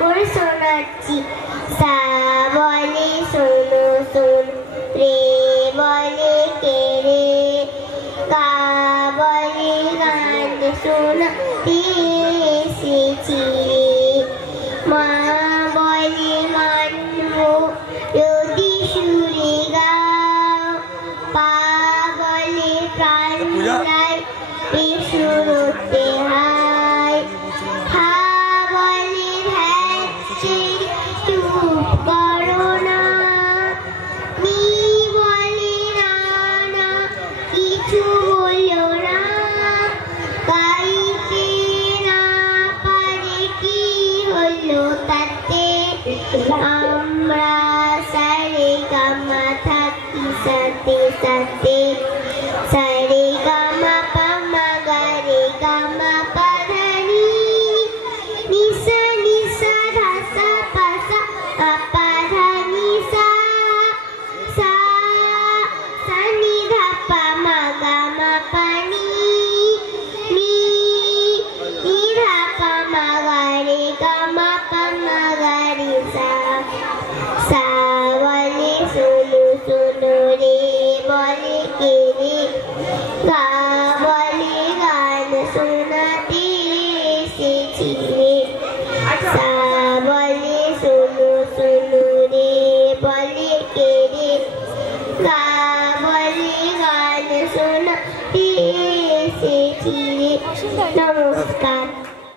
করে শোনাচ্ছি। সা বলে শোনো শোনো, রে বলে কে রে, গা বলে গান শোনাতে এসেছি রে, মা বলে মানবো যদি সুরে গাও, পা বলে প্রাণ জুড়াই সুরতে হাই, হা বলে হ্যাচ্ছে চুপ করো না, মি বলে না না কিছু বলো না, গাইতে না পারে কি হলো তাতে, আমরা সারে গামা থাকি সাথে সাথে।